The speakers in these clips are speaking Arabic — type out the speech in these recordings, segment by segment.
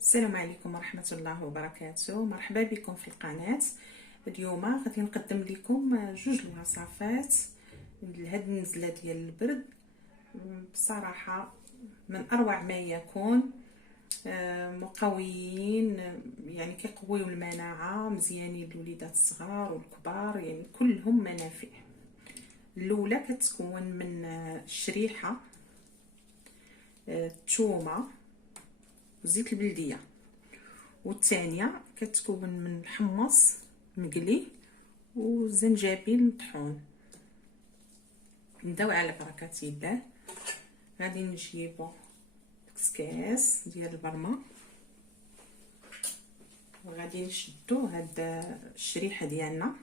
السلام عليكم ورحمة الله وبركاته. مرحبا بكم في القناة. اليوم غادي نقدم لكم جوج الوصفات لهاد النزلة ديال البرد. بصراحة من اروع ما يكون، مقويين، يعني كيقويو المناعة، مزيانين للوليدات الصغار والكبار، يعني كلهم منافع. الاولى كتكون من الشريحة، الثومه وزيت البلديه، والثانيه كتكون من الحمص مقلي والزنجبيل مطحون. نبداو على بركه الله. غادي نجيبو كسكاس ديال البرمه، وغادي نشدو هاد الشريحه ديالنا،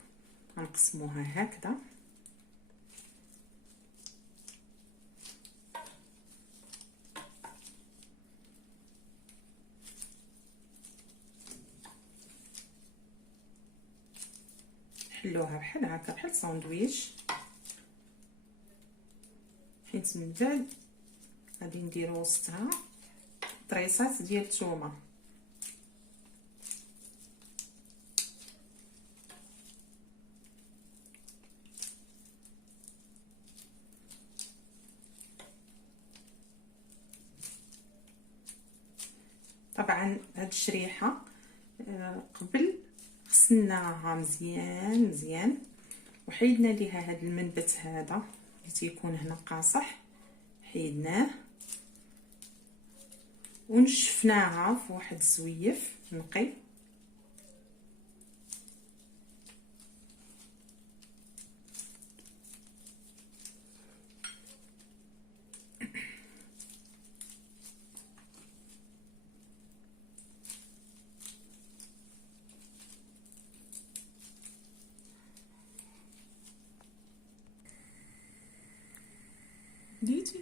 غنقسموها هكذا. نحلوها بحال هكا، بحال ساندويتش. حيت من بعد غادي نديرو وسطها طريصات ديال الثومه. طبعا هاد الشريحه قبل غسلناها مزيان مزيان، وحيدنا ليها هاد المنبت هذا اللي تيكون هنا قاصح، حيدناه ونشفناها في واحد الزويف نقي. ديتي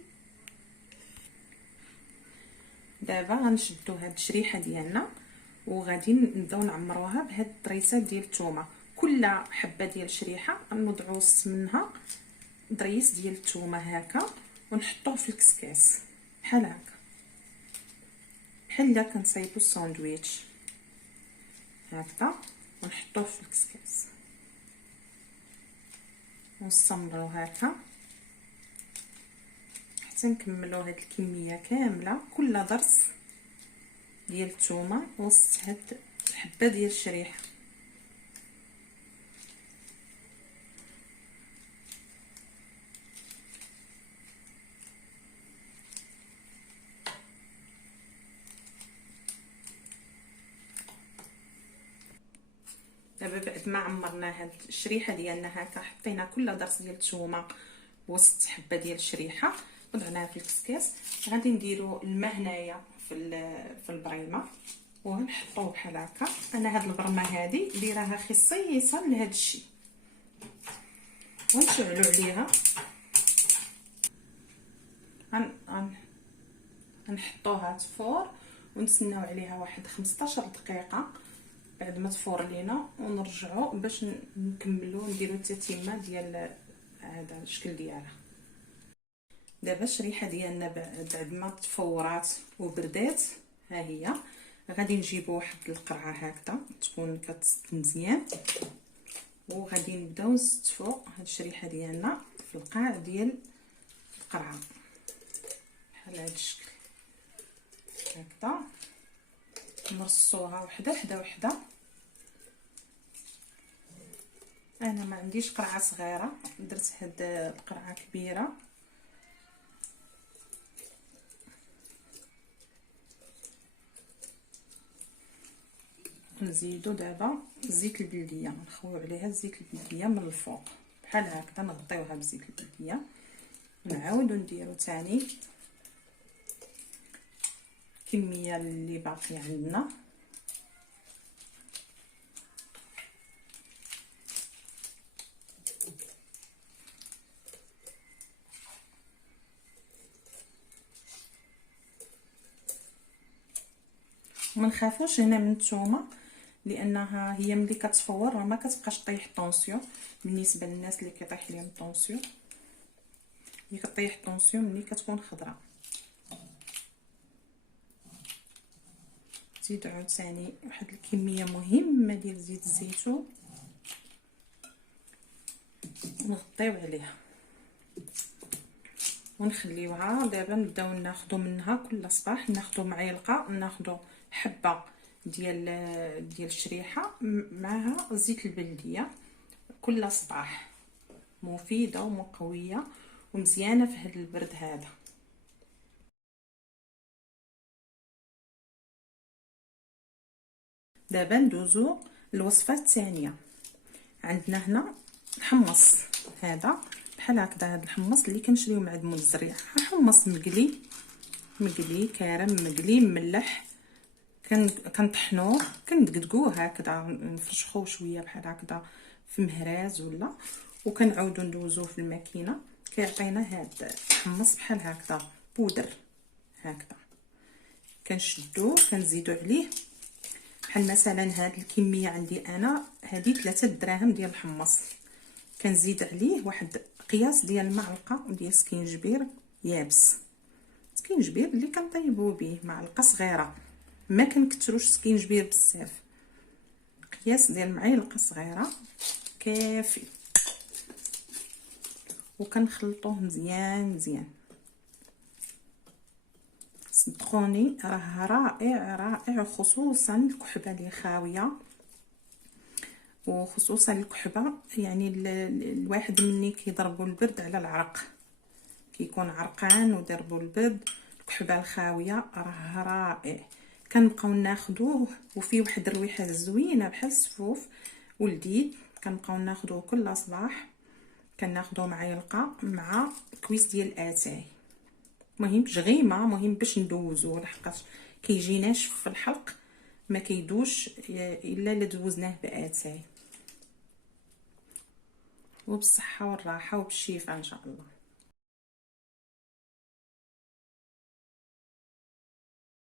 دابا غنشدو هاد الشريحه ديالنا، وغادي نبداو نعمروها بهاد الطريسات ديال الثومه. كل حبه ديال الشريحه غنوضعو وسط منها ضريس ديال الثومه هكا، ونحطوه في الكسكاس بحال هكا، بحال الا كنصايبو الساندويتش هكذا، ونحطوه في الكسكاس ونستمروا هكا حتى نكملوا هاد الكميه كامله. كل ضرس ديال الثومه وسط هاد الحبه ديال الشريحه. دابا بعد ما عمرنا هاد الشريحه ديالنا هكا، حطينا كل ضرس ديال الثومه وسط حبه ديال الشريحه، وضعناها في الكسكاس. غادي نديرو الماء هنايا في البريمه ونحطوه بحال هكا. انا هاد البرمه هادي دايراها خصيصا لهاد الشيء، ونشعلو عليها. غنحطوها تفور ونتسناو عليها واحد 15 دقيقه بعد ما تفور لينا، ونرجعوا باش نكملوا نديروا التتمه ديال هذا الشكل ديالها. دابا الشريحه ديالنا بعد ما تفورات وبردات، ها هي. غادي نجيبوا واحد القرعه هكذا تكون كتسد مزيان، وغادي نبداو نستفوا هاد الشريحه ديالنا في القاع ديال القرعه بحال هاد الشكل هكذا. نرصوها وحده حدا وحده. انا ما عنديش قرعه صغيره، درت هاد القرعه كبيره. نزيدو دابا زيت البلديه، نخويو عليها زيت البلديه من الفوق بحال هكذا، نغطيوها بزيت البلديه. نعاودو نديرو تاني الكميه اللي باقيه عندنا. وما نخافوش هنا من الثومه، لانها هي ملي كتفور راه ما كتبقاش طيح طونسيون. بالنسبه للناس اللي كيطيح ليهم طونسيون، هي كطيح طونسيون ملي كتكون خضراء. نزيدو عاوتاني واحد الكميه مهمه ديال زيت الزيتون ونغطيو عليها ونخليوها. دابا نبداو ناخذوا منها كل صباح ناخذوا معلقه، ناخذوا حبه ديال الشريحه معها زيت البلديه كل صباح. مفيده ومقويه ومزيانه في هذا البرد هذا. دابا ندوزو الوصفه الثانيه. عندنا هنا الحمص، هذا بحال هكذا، هذا الحمص اللي كنشريو من عند مول الزريعه، حمص مقلي كارم مقلي مملح، كنطحنوه كندقدقوه هكذا، نفرشخوه شويه بحال هكذا في مهراز ولا، وكنعاودو ندوزوه في الماكينه كيعطينا هذا الحمص بحال هكذا بودر هكذا. كنشدوه كنزيدو عليه بحال مثلا هاد الكميه عندي انا هذه 3 دراهم ديال الحمص، كنزيد عليه واحد قياس ديال المعلقه ديال سكينجبير يابس، سكينجبير اللي كنطيبوا به، معلقه صغيره، ما كنكثروش سكينجبير بزاف، قياس ديال معلقه صغيره كافي. وكنخلطوه مزيان صدقوني راه رائع خصوصا الكحبه اللي خاويه، وخصوصا الكحبه يعني الواحد مني كيضربوا البرد على العرق، كيكون عرقان وضربوا البرد، الكحبه الخاويه راه رائع. كنبقاو ناخذوه وفيه واحد الرويحه زوينه بحال السفوف ولذيذ، كنبقاو ناخذوه كل صباح، كناخذو معلقه مع كويس ديال الاتاي، مهم جغيمه، مهم باش ندوزوه لحقاش كيجي ناشف في الحلق ما كيدوش الا دوزناه باتاي. وبالصحه والراحه وبالشفاء ان شاء الله.